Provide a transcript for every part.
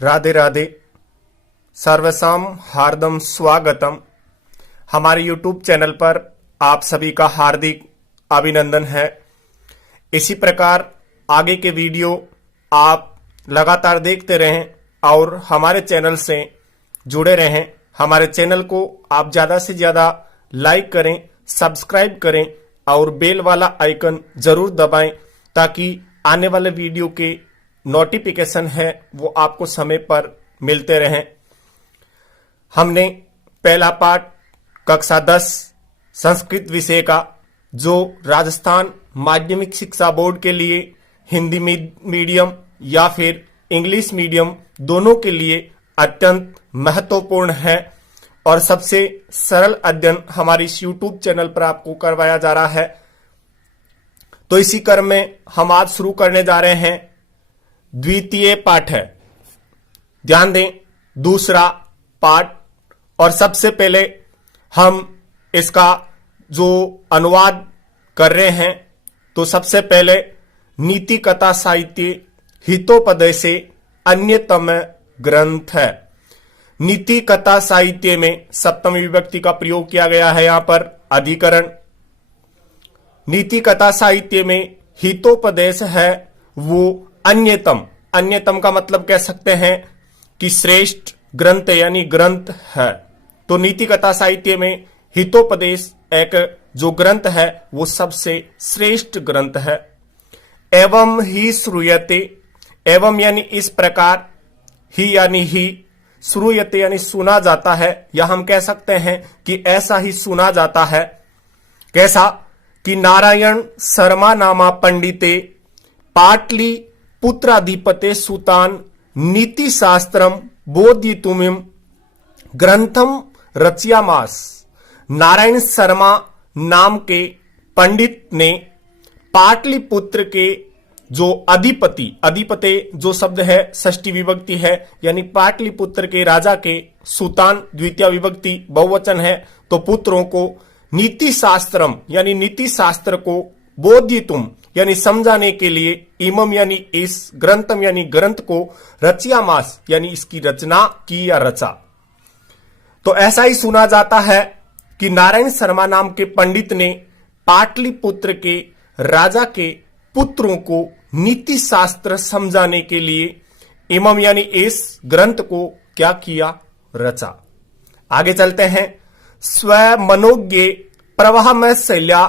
राधे राधे। सर्वसाम हार्दम स्वागतम। हमारे YouTube channel पर आप सभी का हार्दिक अभिनंदन है। इसी प्रकार आगे के वीडियो आप लगातार देखते रहें और हमारे चैनल से जुड़े रहें। हमारे चैनल को आप ज़्यादा से ज़्यादा लाइक करें, सब्सक्राइब करें और बेल वाला आइकन जरूर दबाएं ताकि आने वाले वीडियो के नोटिफिकेशन है वो आपको समय पर मिलते रहें। हमने पहला पाठ कक्षा 10 संस्कृत विषय का, जो राजस्थान माध्यमिक शिक्षा बोर्ड के लिए हिंदी मीडियम या फिर इंग्लिश मीडियम दोनों के लिए अत्यंत महत्वपूर्ण है और सबसे सरल अध्ययन हमारे इस YouTube चैनल पर आपको करवाया जा रहा है। तो इसी क्रम में हम आज शुरू करने जा रहे हैं द्वितीय पाठ है। ध्यान दें, दूसरा पाठ। और सबसे पहले हम इसका जो अनुवाद कर रहे हैं, तो सबसे पहले नीति कथा साहित्य हितोपदेश से अन्यतम ग्रंथ है। नीति कथा साहित्य में सप्तमी विभक्ति का प्रयोग किया गया है। यहां पर अधिकरण नीति कथा साहित्य में हितोपदेश है वो अन्यतम। अन्यतम का मतलब कह सकते हैं कि श्रेष्ठ ग्रंथ यानी ग्रंथ है। तो नीति कथा साहित्य में हितोपदेश एक जो ग्रंथ है वो सबसे श्रेष्ठ ग्रंथ है। एवं ही श्रूयते, एवं यानी इस प्रकार, ही यानी ही, श्रूयते यानी सुना जाता है, या हम कह सकते हैं कि ऐसा ही सुना जाता है। कैसा कि नारायण शर्मा नामा पंडिते पाटली पुत्राधिपते सुतान नीति शास्त्रम बोधितुमिम ग्रंथम रचयामास। नारायण शर्मा नाम के पंडित ने पाटलिपुत्र के जो अधिपति, अधिपते जो शब्द है षष्ठी विभक्ति है, यानी पाटलिपुत्र के राजा के सुतान द्वितीय विभक्ति बहुवचन है, तो पुत्रों को नीति शास्त्रम यानी नीति शास्त्र को बोधितुम यानी समझाने के लिए, इमम यानी इस, ग्रंथम यानी ग्रंथ को, रचयामास यानी इसकी रचना की या रचा। तो ऐसा ही सुना जाता है कि नारायण शर्मा नाम के पंडित ने पाटलिपुत्र के राजा के पुत्रों को नीति शास्त्र समझाने के लिए इमम यानी इस ग्रंथ को क्या किया, रचा। आगे चलते हैं। स्व मनोज्ञ प्रवाह में शैल्या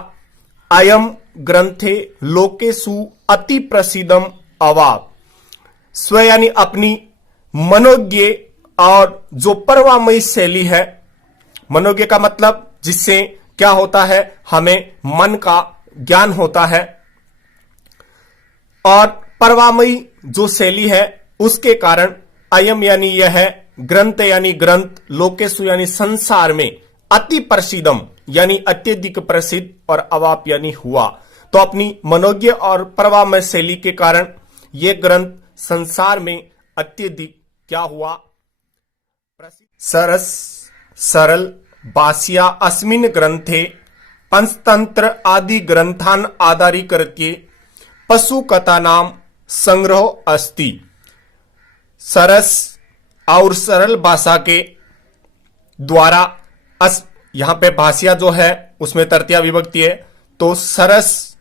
अयम ग्रंथे लोकेशु अति प्रसिद्धम अवाप। स्व यानी अपनी, मनोज्ञ और जो परवामयी शैली है। मनोज्ञ का मतलब जिससे क्या होता है, हमें मन का ज्ञान होता है, और परवामयी जो शैली है उसके कारण अयम यानी यह है, ग्रंथ यानी ग्रंथ, लोकेशु यानी संसार में, अति प्रसिद्धम यानी अत्यधिक प्रसिद्ध, और अवाप यानी हुआ। तो अपनी मनोज्ञ और परवामय शैली के कारण यह ग्रंथ संसार में अत्यधिक क्या हुआ, सरस सरल भाष्या अस्मिन् ग्रंथे पंचतंत्र आदि ग्रंथान आधारीकृत्य पशु कथा नाम संग्रह अस्ति। सरस और सरल भाषा के द्वारा, यहां पे भाषा जो है उसमें तृतीया विभक्ति है, तो सरस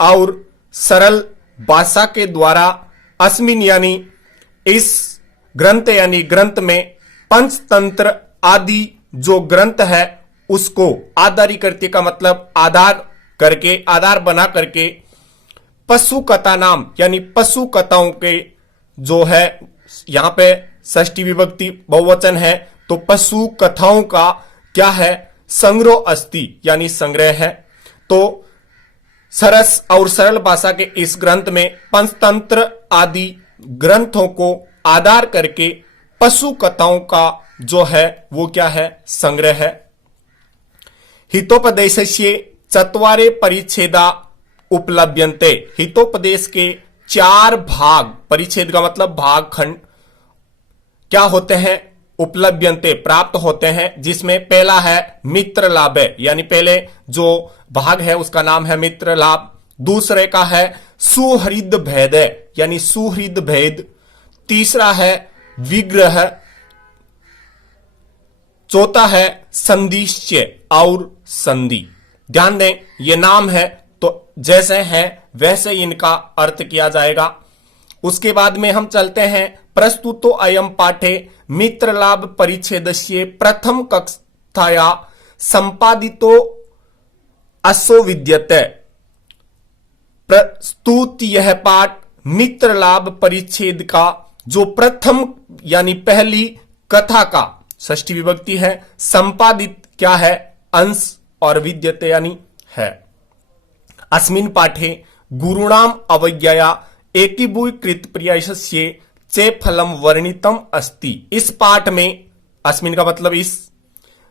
और सरल भाषा के द्वारा अस्मिन यानी इस ग्रंथ यानी ग्रंथ में पंचतंत्र आदि जो ग्रंथ है उसको आधारीकृत्य का मतलब आधार करके, आधार बना करके, पशु कथा नाम यानी पशु कथाओं के जो है, यहां पे षष्ठी विभक्ति बहुवचन है, तो पशु कथाओं का क्या है, संग्रह अस्ति यानी संग्रह है। तो सरस और सरल भाषा के इस ग्रंथ में पंचतंत्र आदि ग्रंथों को आधार करके पशु कथाओं का जो है वो क्या है, संग्रह है। हितोपदेशस्य चत्वारे परिच्छेदा उपलभ्यन्ते। हितोपदेश के 4 भाग, परिच्छेद का मतलब भाग, खंड क्या होते हैं, उपलभ्यन्ते प्राप्त होते हैं, जिसमें पहला है मित्र लाभ, यानी पहले जो भाग है उसका नाम है मित्र लाभ। दूसरे का है सुहृद भेद यानी सुहृद भेद। तीसरा है विग्रह, चौथा है संधिश्चय और संधि। ध्यान दें, ये नाम है तो जैसे हैं वैसे इनका अर्थ किया जाएगा। उसके बाद में हम चलते हैं, प्रस्तुतो अयम पाठे मित्र लाभ परिच्छेदस्य प्रथम कक्षाया संपादितो असो विद्यते। प्रस्तुत यह पाठ मित्र लाभ परिच्छेद का जो प्रथम यानी पहली कथा का षष्ठी विभक्ति है, संपादित क्या है, अंश, और विद्यते यानी है। अस्मिन् पाठे गुरुणाम अवज्ञया एकीभूकृत प्रयासस्य चे फलम वर्णितम अस्ति। इस पाठ में, अस्मिन् का मतलब इस,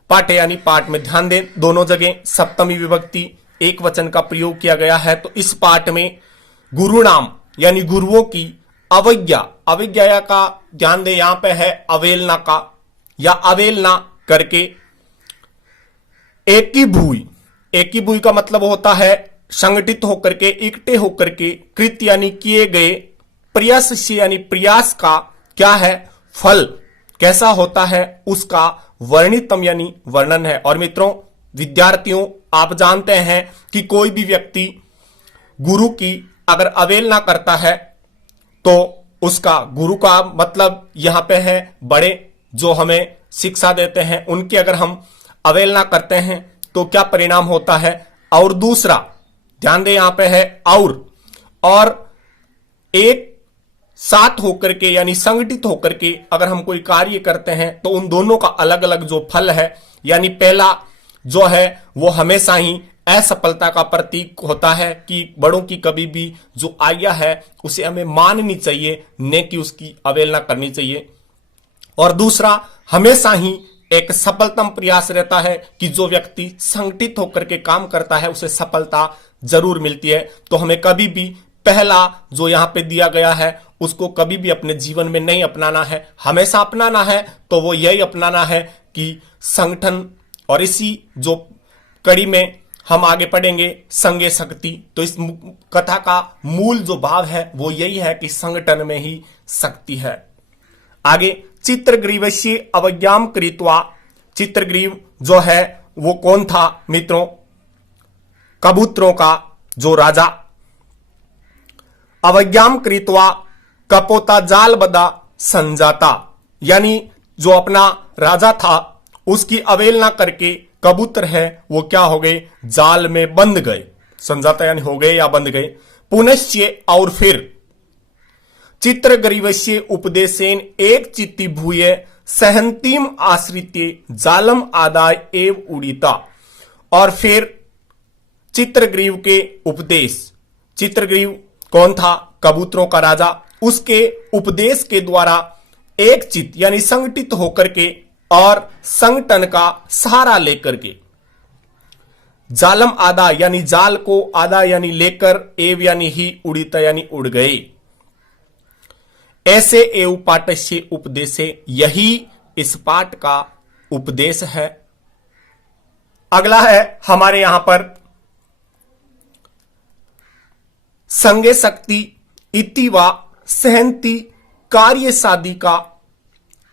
पाठे यानी पाठ में, ध्यान दें दोनों जगह सप्तमी विभक्ति एक वचन का प्रयोग किया गया है। तो इस पाठ में गुरुनाम यानी गुरुओं की अवज्ञा, अवज्ञा का ध्यान दें यहां पे है अवेलना का या अवेलना करके, एकीभूय का मतलब होता है संगठित होकर के, इकट्ठे होकर के, कृत यानी किए गए, प्रयास से यानी प्रयास का क्या है, फल कैसा होता है उसका वर्णितम यानी वर्णन है। और मित्रों, विद्यार्थियों, आप जानते हैं कि कोई भी व्यक्ति गुरु की अगर अवहेलना करता है तो उसका, गुरु का मतलब यहां पे है बड़े जो हमें शिक्षा देते हैं, उनकी अगर हम अवहेलना करते हैं तो क्या परिणाम होता है। और दूसरा ध्यान दें यहां पे है और एक साथ होकर के यानी संगठित होकर के अगर हम कोई कार्य करते हैं तो उन दोनों का अलग अलग जो फल है, यानी पहला जो है वो हमेशा ही असफलता का प्रतीक होता है कि बड़ों की कभी भी जो आज्ञा है उसे हमें माननी चाहिए, न कि उसकी अवहेलना करनी चाहिए। और दूसरा हमेशा ही एक सफलतम प्रयास रहता है कि जो व्यक्ति संगठित होकर के काम करता है उसे सफलता जरूर मिलती है। तो हमें कभी भी पहला जो यहां पे दिया गया है उसको कभी भी अपने जीवन में नहीं अपनाना है, हमेशा अपनाना है तो वो यही अपनाना है कि संगठन। और इसी जो कड़ी में हम आगे पढ़ेंगे संगे शक्ति। तो इस कथा का मूल जो भाव है वो यही है कि संगठन में ही शक्ति है। आगे, चित्रग्रीवस्य अवज्ञाम कृत्वा, चित्रग्रीव जो है वो कौन था मित्रों, कबूतरों का जो राजा। अवज्ञाम कृत्वा कपोता जाल बदा संजाता, यानी जो अपना राजा था उसकी अवहेलना करके कबूतर है वो क्या हो गए, जाल में बंद गए। संजाता यानी हो गए या बंद गए। पुनश्च और फिर चित्रग्रीवस्य उपदेशेन एक चित्ती भूय सहंतीम आश्रित्य जालम आदाय एव उड़ीता। और फिर चित्रग्रीव के उपदेश, चित्रग्रीव कौन था, कबूतरों का राजा, उसके उपदेश के द्वारा एक चित्त यानी संगठित होकर के और संगठन का सहारा लेकर के जालम आदा यानी जाल को, आदा यानी लेकर, एव यानी ही, उड़ीता यानी उड़ गए। ऐसे एव पाठस्य उपदेशे, यही इस पाठ का उपदेश है। अगला है हमारे यहां पर संगे शक्ति इति वा सहंति कार्य साधी का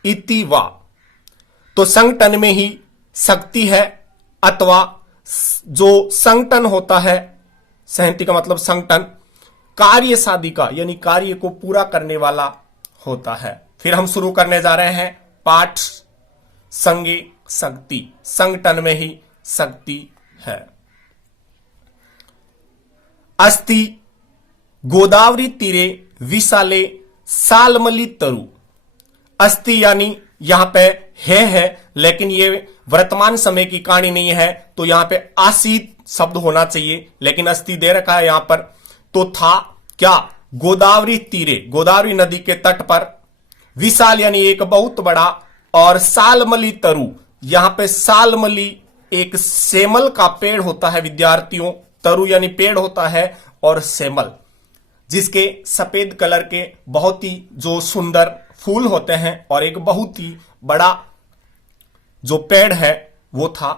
इति वा। तो संगठन में ही शक्ति है अथवा जो संगठन होता है, सहंति का मतलब संगठन, कार्य साधी का यानी कार्य को पूरा करने वाला होता है। फिर हम शुरू करने जा रहे हैं पाठ संगे शक्ति, संगठन में ही शक्ति है। अस्ति गोदावरी तीरे विशाले सालमली तरु। अस्ति यानी यहां पे है लेकिन ये वर्तमान समय की कहानी नहीं है तो यहां पे आसीत शब्द होना चाहिए, लेकिन अस्ति दे रखा है यहां पर। तो था क्या, गोदावरी तीरे, गोदावरी नदी के तट पर, विशाल यानी एक बहुत बड़ा, और सालमली तरु, यहां पे सालमली एक सेमल का पेड़ होता है विद्यार्थियों, तरु यानी पेड़ होता है और सेमल जिसके सफेद कलर के बहुत ही जो सुंदर फूल होते हैं और एक बहुत ही बड़ा जो पेड़ है वो था।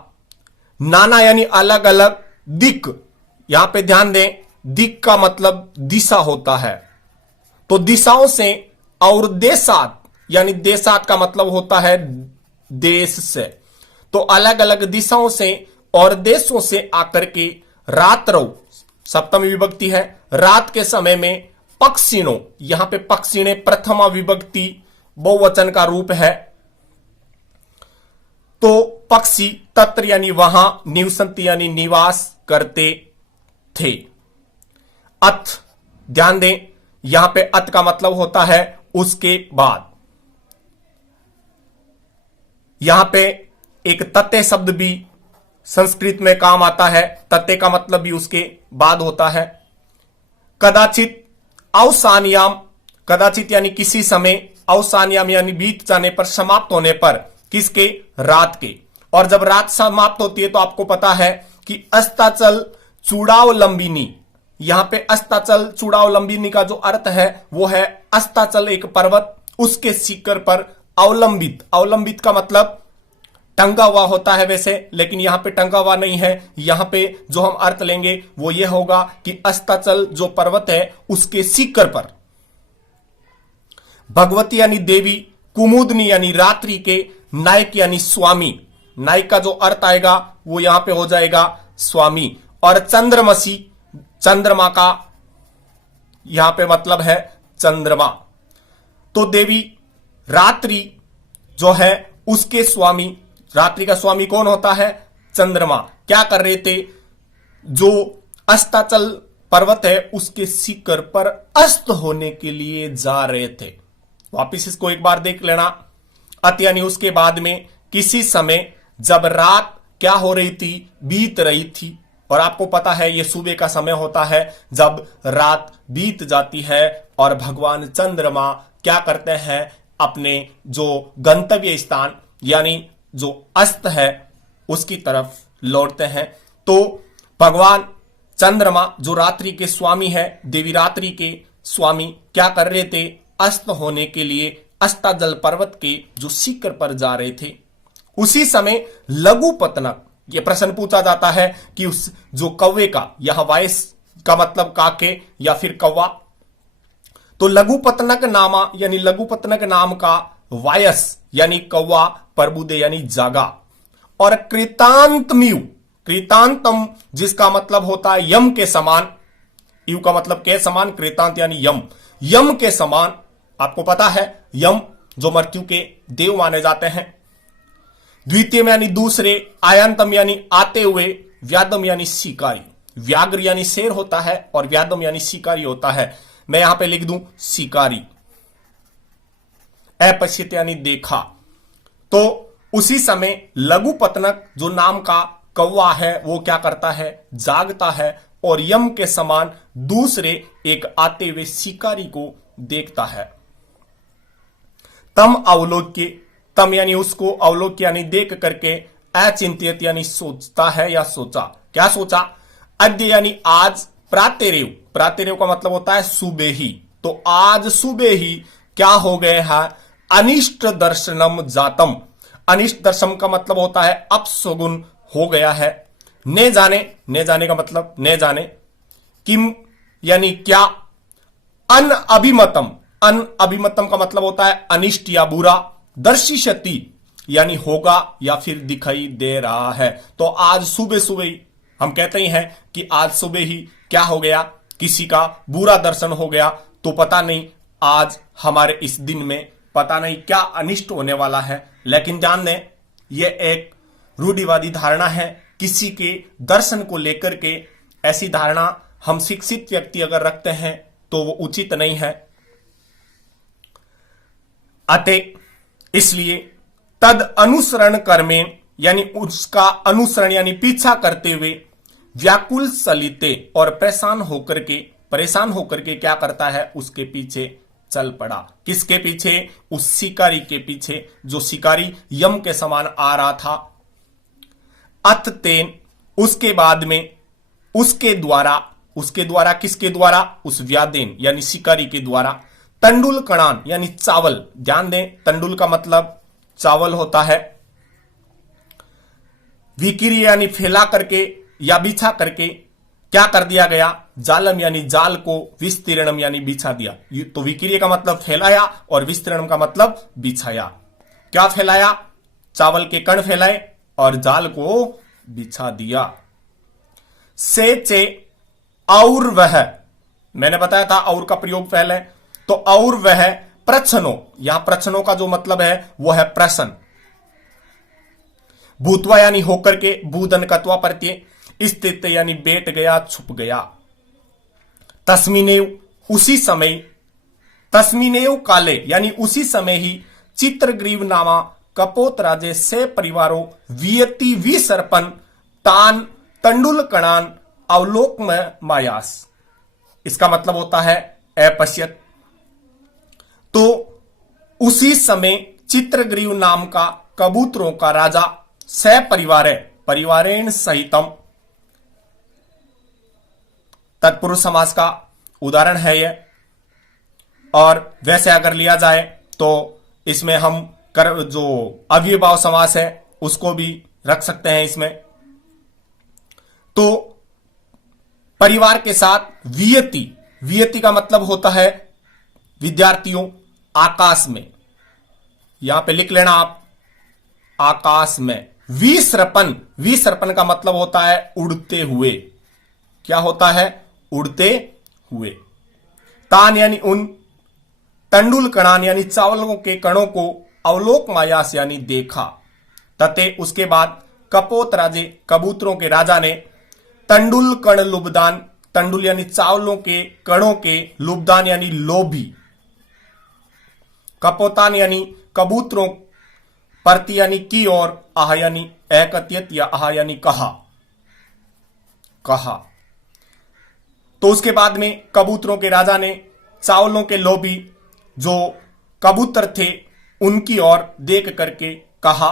नाना यानी अलग अलग, दिक, यहां पे ध्यान दें, दिक का मतलब दिशा होता है। तो दिशाओं से और देशात यानी देशात का मतलब होता है देश से। तो अलग अलग दिशाओं से और देशों से आकर के रात्रौ सप्तमी विभक्ति है, रात के समय में पक्षिणों, यहां पे पक्षिणे प्रथमा विभक्ति बहुवचन का रूप है। तो पक्षी तत्र यानी वहां, निवसंति यानी निवास करते थे। अथ, ध्यान दें यहां पे अथ का मतलब होता है उसके बाद। यहां पे एक तते शब्द भी संस्कृत में काम आता है, तते का मतलब भी उसके बाद होता है। कदाचित अवसानयाम, कदाचित यानी किसी समय, अवसानयाम यानी बीत जाने पर, समाप्त होने पर, किसके, रात के। और जब रात समाप्त होती है तो आपको पता है कि अस्ताचल चूड़ावलंबिनी, यहां पे अस्ताचल चूड़ावलंबिनी का जो अर्थ है वो है अस्ताचल एक पर्वत, उसके शिखर पर अवलंबित, अवलंबित का मतलब टंगा हुआ होता है वैसे, लेकिन यहां पे टंगा हुआ नहीं है। यहां पे जो हम अर्थ लेंगे वो ये होगा कि अस्ताचल जो पर्वत है उसके शिखर पर। भगवती यानी देवी, कुमुदनी यानी रात्रि के, नायक यानी स्वामी, नायक का जो अर्थ आएगा वो यहां पे हो जाएगा स्वामी। और चंद्रमसी, चंद्रमा का यहां पे मतलब है चंद्रमा। तो देवी रात्रि जो है उसके स्वामी, रात्रि का स्वामी कौन होता है, चंद्रमा, क्या कर रहे थे, जो अस्ताचल पर्वत है उसके शिखर पर अस्त होने के लिए जा रहे थे। वापिस इसको एक बार देख लेना। अत यानी उसके बाद में, किसी समय, जब रात क्या हो रही थी, बीत रही थी। और आपको पता है ये सुबह का समय होता है जब रात बीत जाती है और भगवान चंद्रमा क्या करते हैं, अपने जो गंतव्य स्थान यानी जो अस्त है उसकी तरफ लौटते हैं। तो भगवान चंद्रमा जो रात्रि के स्वामी है, देवी रात्रि के स्वामी क्या कर रहे थे, अस्त होने के लिए अस्ताचल पर्वत के जो शिखर पर जा रहे थे। उसी समय लघु पतनक, यह प्रश्न पूछा जाता है कि उस जो कौवे का, यह वायस का मतलब काके या फिर कौवा, तो लघुपतनक नामा यानी लघुपतनक नाम का वायस यानी कौवा प्रबुदे यानी जागा। और कृतांतम्यु, कृतांतम जिसका मतलब होता है यम के समान, यू का मतलब के समान, कृतांत यानी यम, यम के समान। आपको पता है यम जो मृत्यु के देव माने जाते हैं। द्वितीय में यानी दूसरे, आयांतम यानी आते हुए, व्यादम यानी शिकारी, व्याघ्र यानी शेर होता है और व्यादम यानी शिकारी होता है। मैं यहां पे लिख दूं शिकारी। अपश्यत यानी देखा। तो उसी समय लघुपतनक जो नाम का कौवा है वो क्या करता है, जागता है और यम के समान दूसरे एक आते हुए शिकारी को देखता है। तम अवलोक्य, तम यानी उसको, अवलोक्य यानी देख करके, अचिंतित यानी सोचता है या सोचा। क्या सोचा, अद्य यानी आज, प्रातरेव, प्रातरेव का मतलब होता है सुबह ही। तो आज सुबह ही क्या हो गए है, अनिष्ट दर्शनम जातम, अनिष्ट दर्शन का मतलब होता है अपशगुन हो गया है। ने जाने, ने जाने का मतलब ने जाने, किम यानी क्या, अन अभिमतम, अन अभिमतम का मतलब होता है अनिष्ट या बुरा, दर्शिष्यति यानी होगा या फिर दिखाई दे रहा है। तो आज सुबह सुबह ही हम कहते ही हैं कि आज सुबह ही क्या हो गया, किसी का बुरा दर्शन हो गया। तो पता नहीं आज हमारे इस दिन में पता नहीं क्या अनिष्ट होने वाला है। लेकिन ध्यान दें यह एक रूढ़िवादी धारणा है, किसी के दर्शन को लेकर के ऐसी धारणा हम शिक्षित व्यक्ति अगर रखते हैं तो वो उचित नहीं है। अतः इसलिए तद अनुसरण कर्मे यानी उसका अनुसरण यानी पीछा करते हुए, व्याकुल सलिते और परेशान होकर के क्या करता है, उसके पीछे चल पड़ा। किसके पीछे, उस शिकारी के पीछे जो शिकारी यम के समान आ रहा था। अथ तेन, उसके बाद में, उसके द्वारा किसके द्वारा, उस व्यादेन यानी शिकारी के द्वारा, तंडुल कणान यानी चावल, ध्यान दें तंडुल का मतलब चावल होता है, विकिरी यानी फैला करके या बिछा करके क्या कर दिया गया, जालम यानी जाल को, विस्तीर्णम यानी बिछा दिया। तो विक्रिय का मतलब फैलाया और विस्तीर्णम का मतलब बिछाया। क्या फैलाया? चावल के कण फैलाए और जाल को बिछा दिया। से चे और वह, मैंने बताया था और का प्रयोग पहले, तो और वह प्रश्नो, यहां प्रश्नों का जो मतलब है वो है प्रश्न। भूतवा यानी होकर के, भूदन कत्वा प्रत्यय, स्थित यानी बैठ गया, छुप गया। तस्मिनेव उसी समय, तस्मिनेव काले यानी उसी समय ही, चित्रग्रीव नामा कपोत राजे से परिवारों वियति विसर्पण तान तंडुल कणान अवलोक में मायास। इसका मतलब होता है अपश्यत। तो उसी समय चित्रग्रीव नाम का कबूतरों का राजा सपरिवारे, परिवारेण सहितम, तत्पुरुष समास का उदाहरण है यह। और वैसे अगर लिया जाए तो इसमें हम जो अव्ययभाव समास है उसको भी रख सकते हैं इसमें। तो परिवार के साथ वियति, वियति का मतलब होता है विद्यार्थियों, आकाश में, यहां पे लिख लेना आप, आकाश में। विसर्पण, विसर्पण का मतलब होता है उड़ते हुए। क्या होता है? उड़ते हुए। तान यानी उन, तंडुल कणान यानी चावलों के कणों को, अवलोक मायास यानी देखा। तते उसके बाद कपोत राजे, कबूतरों के राजा ने, तंडुल कण लुब्धान, तंडुल यानी चावलों के कणों के, लुब्धान यानी लोभी, कपोतान यानी कबूतरों, प्रति यानी की और, आह यानी एकत्यत या आह यानी कहा, कहा। तो उसके बाद में कबूतरों के राजा ने चावलों के लोभी जो कबूतर थे उनकी ओर देख करके कहा,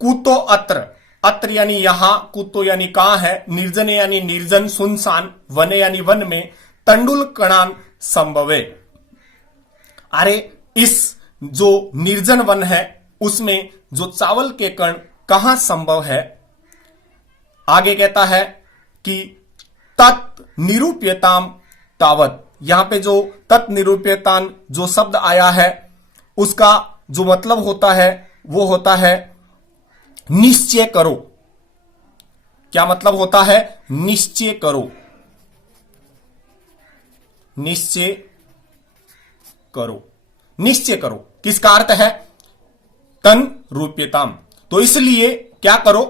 कुतो अत्र, अत्र यानी यहां, कुतो यानी कहां है, निर्जन यानी निर्जन सुनसान, वने यानी वन में, तंडुल कणान संभवे। अरे इस जो निर्जन वन है उसमें जो चावल के कण कहां संभव है? आगे कहता है कि तत् निरूप्यताम तावत, यहां पे जो तत् निरूप्यतान जो शब्द आया है उसका जो मतलब होता है वो होता है निश्चय करो। क्या मतलब होता है? निश्चय करो, निश्चय करो, निश्चय करो। किसका अर्थ है? तन रूप्यताम। तो इसलिए क्या करो?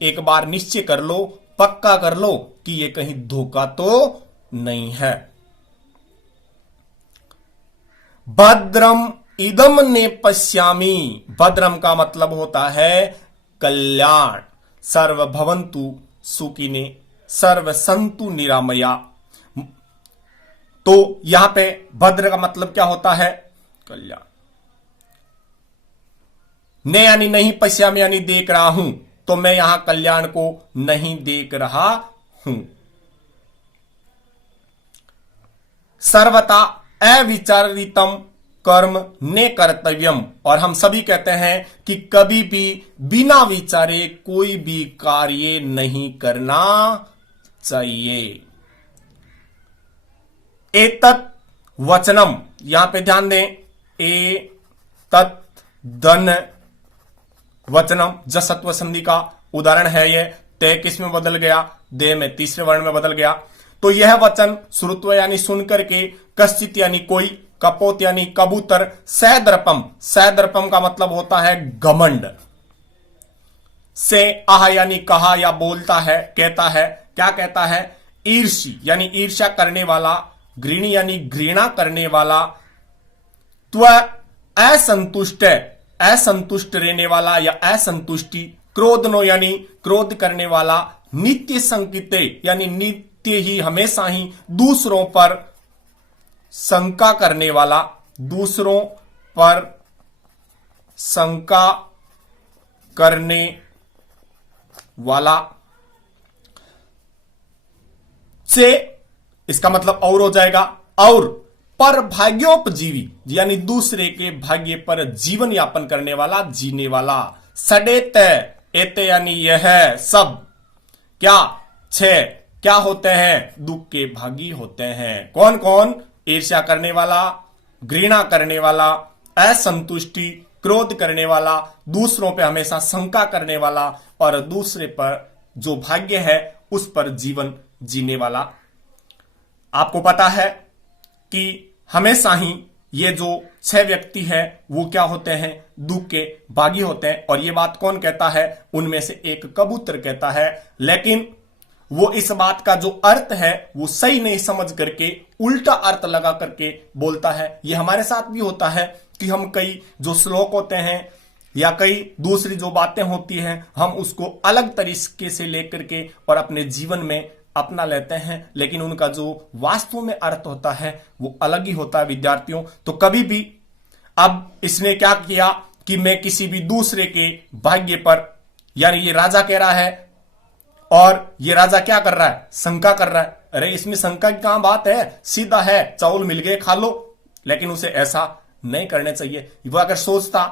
एक बार निश्चय कर लो, पक्का कर लो कि ये कहीं धोखा तो नहीं है। भद्रम इदम ने पश्यामी, भद्रम का मतलब होता है कल्याण। सर्व भवंतु सुखिने, सर्व संतु निरामया। तो यहां पे भद्र का मतलब क्या होता है? कल्याण। ने यानी नहीं, पश्यामी यानी देख रहा हूं, तो मैं यहां कल्याण को नहीं देख रहा हूं। सर्वथा अविचारितम कर्म ने कर्तव्यम, और हम सभी कहते हैं कि कभी भी बिना विचारे कोई भी कार्य नहीं करना चाहिए। एतत् वचनम, यहां पे ध्यान दें, ए तत् धन वचनम जसत्व संधि का उदाहरण है ये। ते किस में बदल गया? दे में, तीसरे वर्ण में बदल गया। तो यह वचन श्रुत्व यानी सुन करके, कश्चित यानी कोई, कपोत यानी कबूतर, सैदर्पम, सैदर्पम का मतलब होता है घमंड, से आह यानी कहा या बोलता है, कहता है। क्या कहता है? ईर्षी यानी ईर्ष्या करने वाला, घृणी यानी घृणा करने वाला, त्व असंतुष्ट, असंतुष्ट रहने वाला या असंतुष्टि, क्रोधनो यानी क्रोध करने वाला, नित्य संकिते यानी नित्य ही, हमेशा ही दूसरों पर शंका करने वाला, दूसरों पर शंका करने वाला। से इसका मतलब और हो जाएगा, और पर भाग्योपजीवी यानी दूसरे के भाग्य पर जीवन यापन करने वाला, जीने वाला। सडेत, एते यानी यह सब, क्या? छह, क्या होते हैं? दुख के भागी होते हैं। कौन कौन? ईर्ष्या करने वाला, घृणा करने वाला, असंतुष्टि, क्रोध करने वाला, दूसरों पे हमेशा शंका करने वाला और दूसरे पर जो भाग्य है उस पर जीवन जीने वाला। आपको पता है कि हमेशा ही ये जो 6 व्यक्ति है वो क्या होते हैं? दुख के भागी होते हैं। और ये बात कौन कहता है? उनमें से एक कबूतर कहता है। लेकिन वो इस बात का जो अर्थ है वो सही नहीं समझ करके उल्टा अर्थ लगा करके बोलता है। ये हमारे साथ भी होता है कि हम कई जो श्लोक होते हैं या कई दूसरी जो बातें होती हैं हम उसको अलग तरीके से लेकर के और अपने जीवन में अपना लेते हैं, लेकिन उनका जो वास्तव में अर्थ होता है वो अलग ही होता है विद्यार्थियों। तो कभी भी अब इसने क्या किया कि मैं किसी भी दूसरे के भाग्य पर, यानी ये राजा कह रहा है और ये राजा क्या कर रहा है? शंका कर रहा है। अरे इसमें शंका की कहां बात है? सीधा है, चावल मिल गए खा लो। लेकिन उसे ऐसा नहीं करने चाहिए। वो अगर सोचता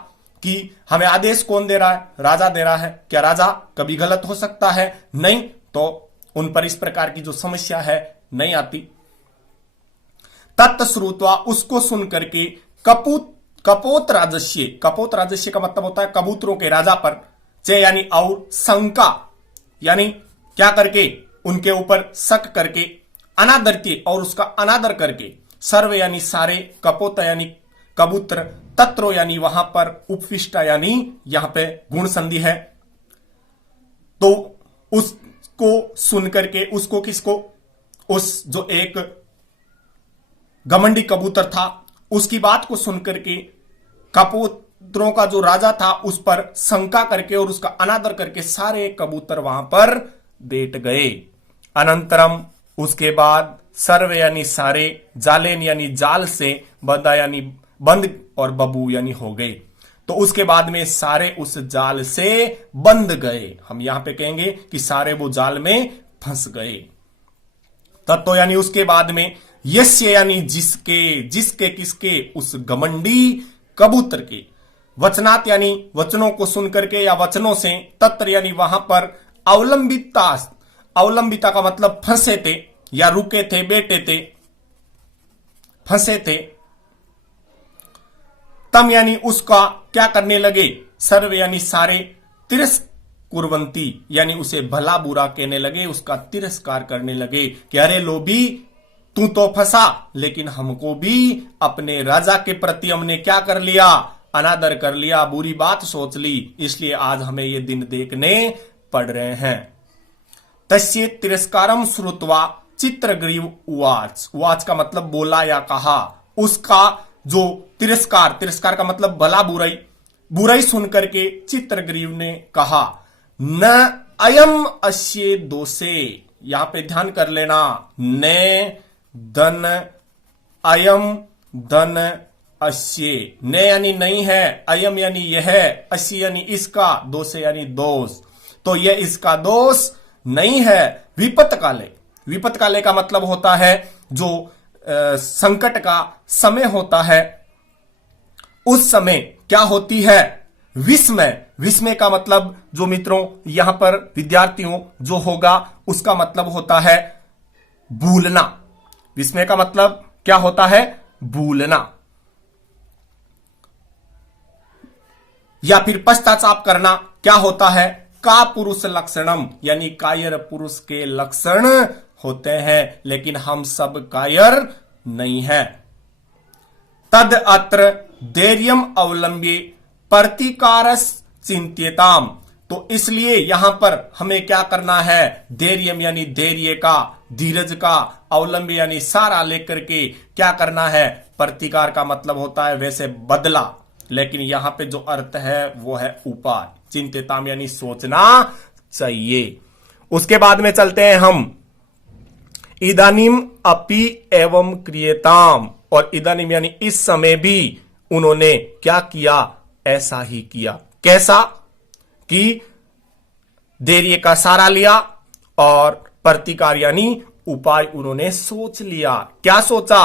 कि हमें आदेश कौन दे रहा है? राजा दे रहा है। क्या राजा कभी गलत हो सकता है? नहीं। तो उन पर इस प्रकार की जो समस्या है नहीं आती। तत् श्रुत्वा, उसको सुन करके कपोत राजस्य, कपोत राजस्य का मतलब होता है कबूतरों के राजा पर, चे यानी और, शंका यानी क्या करके? उनके ऊपर शक करके, अनादरती और उसका अनादर करके, सर्व यानी सारे, कपोत यानी कबूतर, तत्रो यानी वहां पर, उपविष्टा यानी यहां पे गुण संधि है। तो उसको सुन करके, उसको किसको? उस जो एक घमंडी कबूतर था उसकी बात को सुन करके कबूतरों का जो राजा था उस पर शंका करके और उसका अनादर करके सारे कबूतर वहां पर बैठ गए। अनंतरम, उसके बाद, सर्व यानी सारे, जालेन यानी जाल से, बंदा यानी बंद और बबू यानी हो गए। तो उसके बाद में सारे उस जाल से बंद गए। हम यहां पे कहेंगे कि सारे वो जाल में फंस गए। तत्व यानी उसके बाद में, यस्य यानी जिसके, जिसके किसके? उस घमंडी कबूतर के, वचनात् यानी वचनों को सुन करके या वचनों से, तत्र यानी वहां पर, अवलंबिता, अवलंबिता का मतलब फंसे थे या रुके थे, बैठे थे, फंसे थे। तम यानी उसका क्या करने लगे? सर्व यानी सारे, तिरस्कुर्वन्ति यानी उसे भला बुरा कहने लगे, उसका तिरस्कार करने लगे कि अरे लोभी, तू तो फंसा, लेकिन हमको भी अपने राजा के प्रति हमने क्या कर लिया? अनादर कर लिया, बुरी बात सोच ली, इसलिए आज हमें ये दिन देखने पड़ रहे हैं। तस्य तिरस्कारम श्रुत्वा चित्रग्रीव उवाच, उवाच का मतलब बोला या कहा। उसका जो तिरस्कार, तिरस्कार का मतलब भला बुराई, बुराई सुन करके चित्रग्रीव ने कहा, न अयम अस्य दोषे, यहां पे ध्यान कर लेना, ने धन, अयम धन, अस्य, ने यानी नहीं है, अयम यानी यह, अस्य यानी इसका, दोष यानी दोष। तो यह इसका दोष नहीं है। विपत काले, विपत काले का मतलब होता है जो संकट का समय होता है, उस समय क्या होती है? विस्मय। विस्मय का मतलब जो मित्रों यहां पर विद्यार्थियों जो होगा उसका मतलब होता है भूलना। विस्मय का मतलब क्या होता है? भूलना या फिर पश्चाताप करना। क्या होता है? का पुरुष लक्षणम यानी कायर पुरुष के लक्षण होते हैं, लेकिन हम सब कायर नहीं है। तद अत्र धैर्यम अवलंबी प्रतिकारस चिंत्यताम, तो इसलिए यहां पर हमें क्या करना है? धैर्यम यानी धैर्य का, धीरज का, अवलंबी यानी सारा लेकर के क्या करना है? प्रतिकार का मतलब होता है वैसे बदला, लेकिन यहां पे जो अर्थ है वो है उपाय। चिंत्यताम यानी सोचना चाहिए। उसके बाद में चलते हैं हम इदानीम अपि एवं क्रियताम, और इदानीम यानी इस समय भी उन्होंने क्या किया? ऐसा ही किया। कैसा? कि धैर्य का सहारा लिया और प्रतिकार यानी उपाय उन्होंने सोच लिया। क्या सोचा?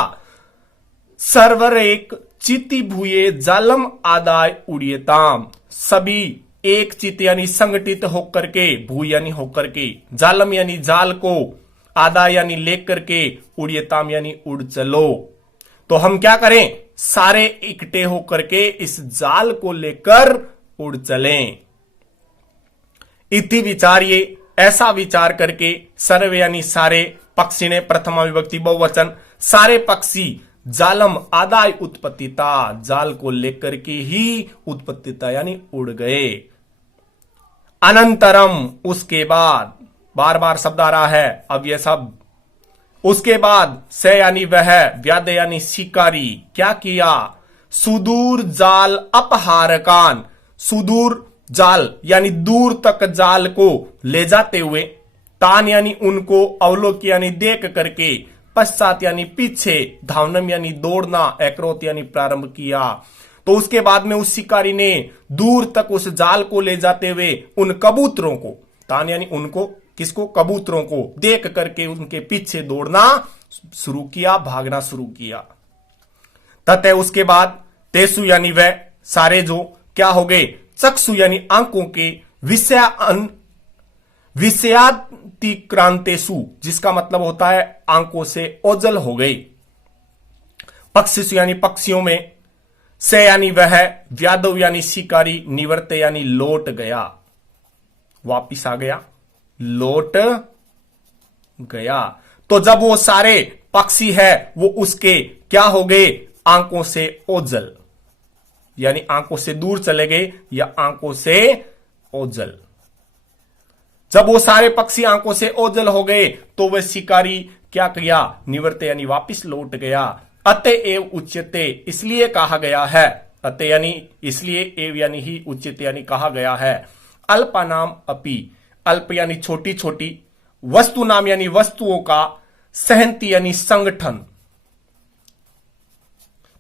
सर्वर एक चिति भूये जालम आदाय उड़ियताम, सभी एक चित यानी संगठित होकर के, भू यानी होकर के, जालम यानी जाल को आदा यानी लेकर के, उड़ियताम यानी उड़ चलो। तो हम क्या करें, सारे इकट्ठे होकर के इस जाल को लेकर उड़ चलें। इति विचार्ये, ऐसा विचार करके, सर्वे यानी सारे, पक्षी ने प्रथमा विभक्ति बहुवचन, सारे पक्षी जालम आदाय उत्पत्तिता, जाल को लेकर के ही उत्पत्तिता यानी उड़ गए। अनंतरम, उसके बाद, बार बार शब्द आ रहा है, अब यह सब उसके बाद, से यानी वह, व्याद यानी शिकारी, क्या किया, सुदूर जाल अपहारकान, सुदूर जाल यानी दूर तक जाल को ले जाते हुए, तान यानी उनको, अवलोक यानी देख करके, पश्चात यानी पीछे, धावनम यानी दौड़ना, एक्रोत यानी प्रारंभ किया। तो उसके बाद में उस शिकारी ने दूर तक उस जाल को ले जाते हुए उन कबूतरों को, तान यानी उनको, किसको, कबूतरों को देख करके उनके पीछे दौड़ना शुरू किया, भागना शुरू किया। ततः उसके बाद, तेसु यानी वह, सारे जो क्या हो गए, चक्षु यानी आंखों के, विषयातिक्रांतेसु, जिसका मतलब होता है आंखों से ओझल हो गई। पक्षिसु यानी पक्षियों में, से यानी वह, व्यादव यानी शिकारी, निवर्त यानी लौट गया, वापिस आ गया, लौट गया। तो जब वो सारे पक्षी है वो उसके क्या हो गए, आंखों से ओझल, यानी आंखों से दूर चले गए या आंखों से ओझल। जब वो सारे पक्षी आंखों से ओझल हो गए तो वह शिकारी क्या किया, निवर्त यानी वापिस लौट गया। अतएव उच्यते, इसलिए कहा गया है, अतः यानी इसलिए, एव यानी ही, उच्यते यानी कहा गया है। अल्पानाम अपि, अल्प यानी छोटी छोटी, वस्तु नाम यानी वस्तुओं का, सहंति यानी संगठन।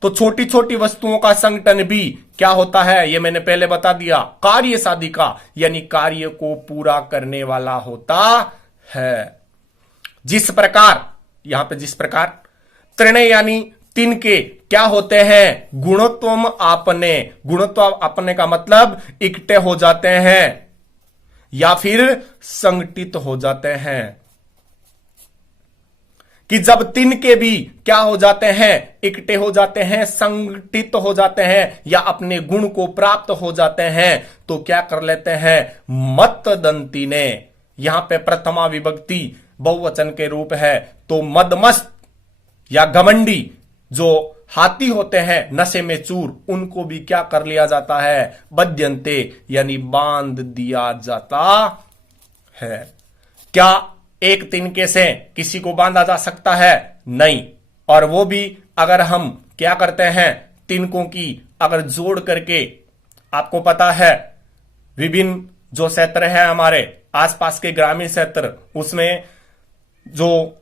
तो छोटी छोटी वस्तुओं का संगठन भी क्या होता है, यह मैंने पहले बता दिया, कार्य साधिका यानी कार्य को पूरा करने वाला होता है। जिस प्रकार, यहां पे जिस प्रकार, त्रिणय यानी तिनके क्या होते हैं, गुणत्वम आपने, गुणत्व आपने का मतलब इकट्ठे हो जाते हैं या फिर संगठित हो जाते हैं। कि जब तिनके भी क्या हो जाते हैं, इकट्ठे हो जाते हैं, संगठित हो जाते हैं या अपने गुण को प्राप्त हो जाते हैं, तो क्या कर लेते हैं, मतदंती ने, यहां पे प्रथमा विभक्ति बहुवचन के रूप है, तो मदमस्त या घमंडी जो हाथी होते हैं नशे में चूर, उनको भी क्या कर लिया जाता है, बद्यंते यानी बांध दिया जाता है। क्या एक तिनके से किसी को बांधा जा सकता है, नहीं। और वो भी अगर हम क्या करते हैं, तिनकों की अगर जोड़ करके, आपको पता है विभिन्न जो क्षेत्र है हमारे आसपास के ग्रामीण क्षेत्र, उसमें जो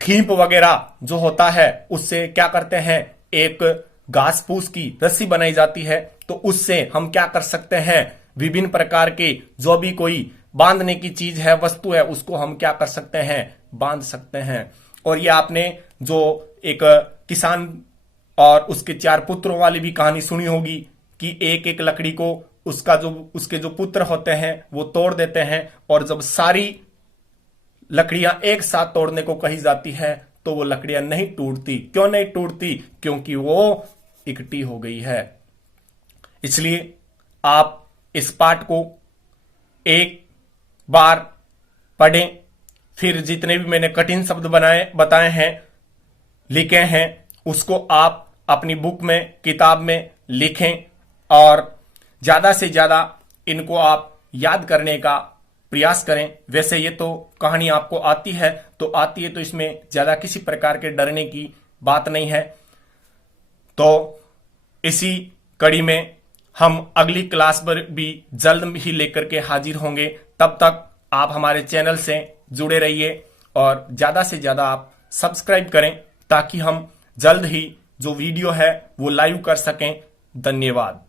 खींप वगैरह जो होता है उससे क्या करते हैं, एक घास फूस की रस्सी बनाई जाती है, तो उससे हम क्या कर सकते हैं, विभिन्न प्रकार के जो भी कोई बांधने की चीज है, वस्तु है, उसको हम क्या कर सकते हैं, बांध सकते हैं। और ये आपने जो एक किसान और उसके 4 पुत्रों वाली भी कहानी सुनी होगी कि एक एक लकड़ी को उसके जो पुत्र होते हैं वो तोड़ देते हैं, और जब सारी लकड़ियां एक साथ तोड़ने को कही जाती है तो वो लकड़ियां नहीं टूटती। क्यों नहीं टूटती, क्योंकि वो इकट्ठी हो गई है। इसलिए आप इस पाठ को एक बार पढ़ें, फिर जितने भी मैंने कठिन शब्द बताए हैं, लिखे हैं, उसको आप अपनी बुक में, किताब में लिखें और ज्यादा से ज्यादा इनको आप याद करने का प्रयास करें। वैसे ये तो कहानी आपको आती है तो इसमें ज्यादा किसी प्रकार के डरने की बात नहीं है। तो इसी कड़ी में हम अगली क्लास पर भी जल्द ही लेकर के हाजिर होंगे। तब तक आप हमारे चैनल से जुड़े रहिए और ज्यादा से ज्यादा आप सब्सक्राइब करें ताकि हम जल्द ही जो वीडियो है वो लाइव कर सकें। धन्यवाद।